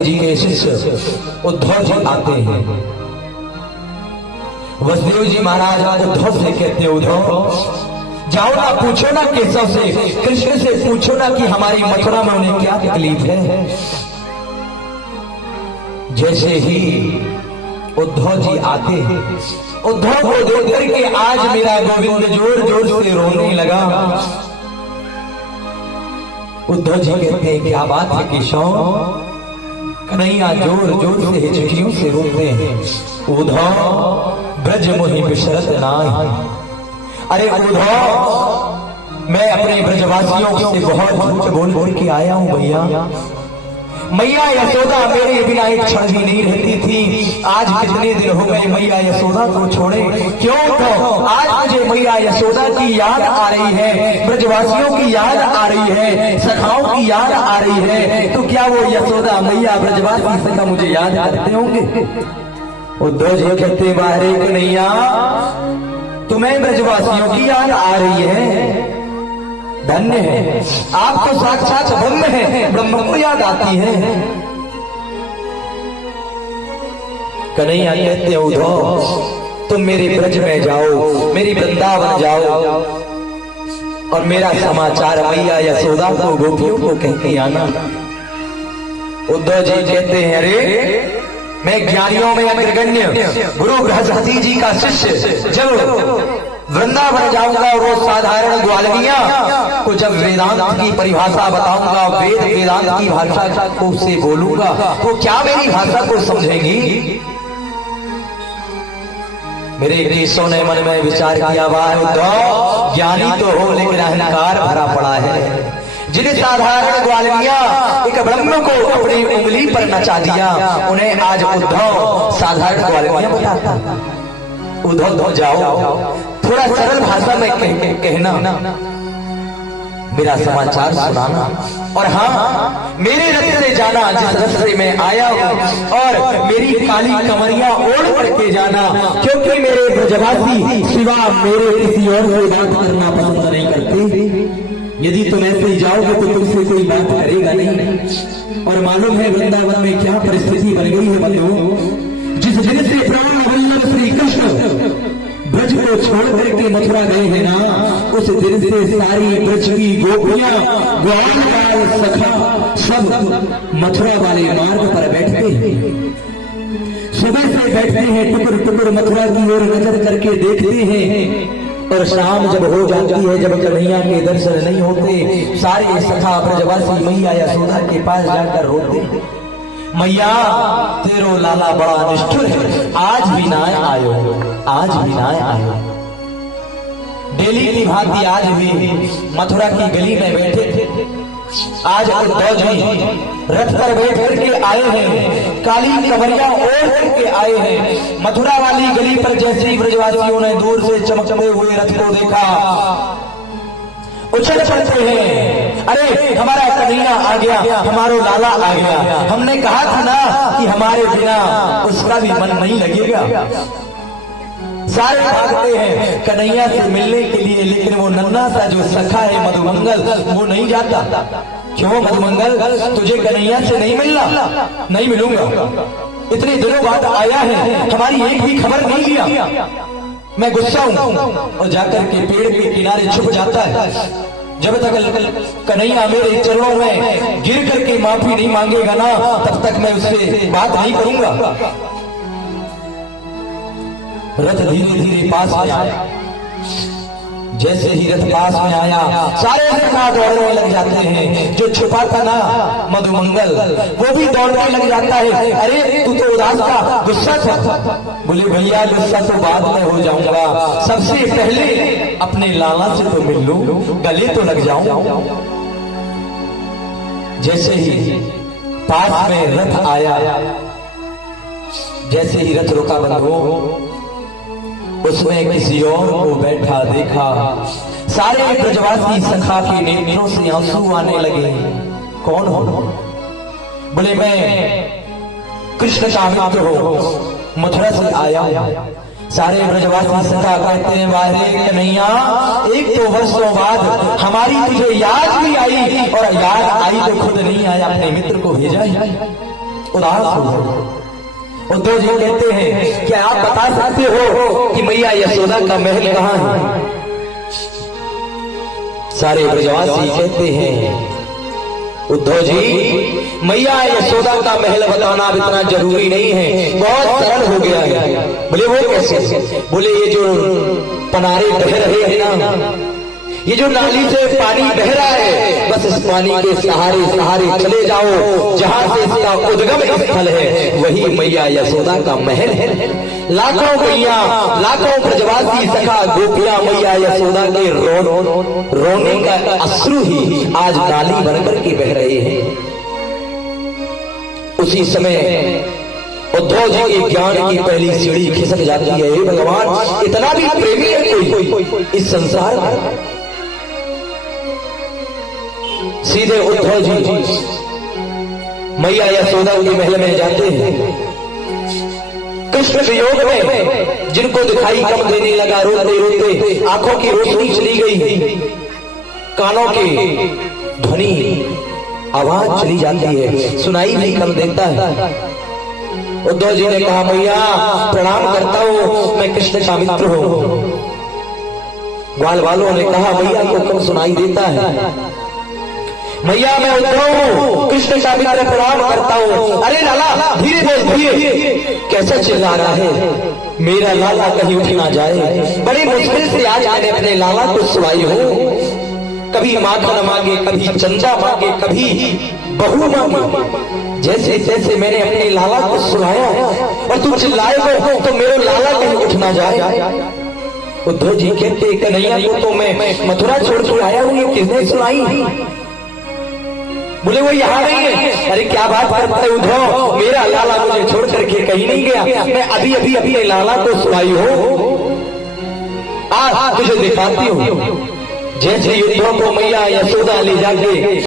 जी के शिष्य उद्धव जी आते हैं। वसुदेव जी महाराज उद्धव से कहते हैं, उद्धव जाओ ना, पूछो ना केशव से, कृष्ण से पूछो ना कि हमारी मथुरा में उन्हें क्या तकलीफ है। जैसे ही उद्धव जी आते हैं, उद्धव को देख करके आज मेरा गोविंद जोर जोर से रोने लगा। उद्धव जी कहते हैं, क्या बात है केशव? कन्हैया जोर जोर से हिचकियों से रोते हैं, उद्धव ब्रज मोहि बिसरत नाहि। अरे उद्धव, मैं अपने ब्रजवासियों से बहुत झूठ बोल बोल के आया हूं भैया। मैया यशोदा मेरे बिना एक क्षण भी नहीं रहती थी। आज कितने दिन हो गए मैया यशोदा को छोड़े। क्यों? तो आज मुझे मैया यशोदा की याद आ रही है, ब्रजवासियों की याद आ रही है, सखाओं की याद आ रही है। तो क्या वो यशोदा मैया ब्रजवासी सखा मुझे याद करते होंगे? उद्धव जी कहते, बाहरे कन्हैया, तुम्हें ब्रजवासियों की याद आ रही है, धन्य है। आपको साक्षात ब्रह्म है, ब्रह्म को याद आती है। कन्हैया कहते हैं, उद्धव तुम मेरे ब्रज में जाओ, मेरी वृंदावन जाओ और मेरा समाचार मैया यशोदा को, गोपियों को कह के आना। उद्धव जी कहते हैं, अरे मैं ज्ञानियों में अग्रगण्य गुरु बृहस्पति जी का शिष्य जब वृंदावन जाऊंगा और वो साधारण ग्वालनिया को जब वेदांत की परिभाषा बताऊंगा, वेद वेदांत की भाषा को से बोलूंगा, तो क्या मेरी भाषा को समझेंगी? मेरे ऋषियों ने मन में विचार किया, वाह उद्धव, ज्ञानी तो हो लेकिन अहंकार भरा पड़ा है। जिन्हें साधारण ग्वालनिया एक ब्रह्म को अपनी उंगली पर नचा दिया, उन्हें आज उद्धव साधारण ग्वालनिया बताता। उद्धव जाओ, थोड़ा सरल भाषा में कहना, मेरा समाचार सुनाना, और हाँ मेरे रथ से जाना, जिस रथ से मैं आया हूं, और मेरी काली कमरिया ओढ़ करके जाना, क्योंकि मेरे ब्रजवासी सिवा मेरे किसी और से बात करना पसंद नहीं करते। यदि तुम ऐसे ही जाओगे तो तुमसे कोई बात करेगा नहीं। और मालूम है वृंदावन में क्या परिस्थिति बन गई है बंधुओं। जिस दिन से प्राण वल्लभ श्री कृष्ण ब्रज को छोड़ करके मथुरा गए हैं ना, उस दिन से सारी ब्रज की गोपियां, ग्वाल सखा सब मथुरा वाले मार्ग पर बैठते हैं। सुबह से बैठते हैं, टुकुर टुकुर मथुरा की ओर नजर करके देखते हैं, और शाम जब हो जाती है, जब कन्हैया के दर्शन नहीं होते, सारे सखा ब्रजवासी मैया यशोदा के पास जाकर रोते, मैया तेरो लाला बड़ा निष्ठुर है, आज भी ना आयो, आज भी ना आयो। डेली की भांति आज भी मथुरा की गली में बैठे थे। आज उद्धव जी रथ पर बैठ करके आए हैं, काली कमरिया ओढ़ करके आए हैं। मथुरा वाली गली पर जैसे ही ब्रजवासियों ने दूर से चमकते हुए रथ को देखा, उछल पड़ते हैं, अरे हमारा कन्हैया आ गया, हमारा लाला आ गया। हमने कहा था ना कि हमारे बिना उसका भी मन नहीं लगेगा। सारे भागते हैं कन्हैया से मिलने के लिए, लेकिन वो नन्हा सा जो सखा है मधुमंगल, वो नहीं जाता। क्यों मधुमंगल, तुझे कन्हैया से नहीं मिलना? नहीं मिलूंगा, इतने दिनों बाद आया है, हमारी एक भी खबर नहीं लिया। मैं गुस्सा हूं और जाकर के पेड़ के किनारे छुप जाता है। जब तक कन्हैया मेरे चरणों में गिर करके माफी नहीं मांगेगा ना, तब तक मैं उससे बात नहीं करूंगा। रथ धीरे धीरे पास में आया। जैसे ही रथ पास में आया, सारे सखा दौड़ने लग जाते हैं। जो छुपा था ना मधुमंगल, वो भी दौड़ने लग जाता है। अरे तू तो उदास था, गुस्सा था। बोले भैया गुस्सा तो बाद में हो जाऊंगा, सबसे पहले अपने लाला से तो मिल लूं, गले तो लग जाऊं। जैसे ही पास में रथ आया, जैसे ही रथ रुका बंधुओं, उसमें किसी और को बैठा देखा। सारे ब्रजवासी सखा के नेत्रों से आंसू आने लगे। कौन हो? बोले मैं कृष्ण का मित्र हूं, मथुरा से आया हूं। सारे ब्रजवासी सखा कहते हैं, वाहे कन्हैया, एक तो वर्षों बाद हमारी तुझे याद भी आई, और याद आई तो खुद नहीं आया, अपने मित्र को भेजा। उदास हो गए। उद्धव जी कहते हैं क्या आप बता सकते हो कि मैया यशोदा का महल कहाँ है? सारे ब्रजवासी कहते हैं उद्धव जी मैया यशोदा का महल बताना अब इतना जरूरी नहीं है, बहुत सरल हो गया है। बोले वो कैसे? बोले ये जो पनारे बह रहे हैं ना, ये जो नाली से पानी बह रहा है, बस इस पानी के सहारे सहारे चले जाओ, जहां से इसका उद्गम स्थल है वही मैया यशोदा का महल है। लाखों मैया, लाखों ब्रजवासी सखा गोपियां मैया यशोदा के रोने का अश्रु ही आज नाली बनकर के बह रहे हैं। उसी समय उद्धव जी के ज्ञान की पहली सीढ़ी खिसक जाती है। हे भगवान, इतना भी प्रेमी है कोई इस संसार में? सीधे उद्धव जी मैया यशोदा के महल में जाते हैं। कृष्ण वियोग में जिनको दिखाई कम देने लगा, रोते रोते आंखों की रोशनी चली गई, कानों की ध्वनि आवाज चली जाती है, सुनाई नहीं कम देता है। उद्धव जी ने कहा मैया प्रणाम करता हूं, मैं कृष्ण का मित्र हूं। ग्वाल वालों ने कहा मैया को कम सुनाई देता है? मैया मैं उद्धव हूं, कृष्ण का मित्र, प्रणाम करता हूं। अरे लाला धीरे बोल, धीरे, कैसा चिल्ला रहा है? मेरा लाला कहीं उठ ना जाए। बड़ी मुश्किल से आज मैंने अपने लाला को सुलाई हूं। कभी माखन मांगे, कभी चंदा मांगे, कभी बहू मांगे, जैसे जैसे मैंने अपने लाला को सुलाया और तू चिल्लाए हो तो मेरा लाला कहीं उठ ना जाए। उद्धव जी कहते कन्हैया को तो मैं मथुरा छोड़ के आया हूं, ये किसने सुनाई? बोले वो यहाँ नहीं है। अरे क्या बात करता है उद्धव, मेरा लाला मुझे छोड़ करके कहीं नहीं गया, मैं अभी अभी अपने लाला को सुनाई हूं। आज तुझे दिखाती हूं। जैसे युद्धों को मैया यशोदा ले जाके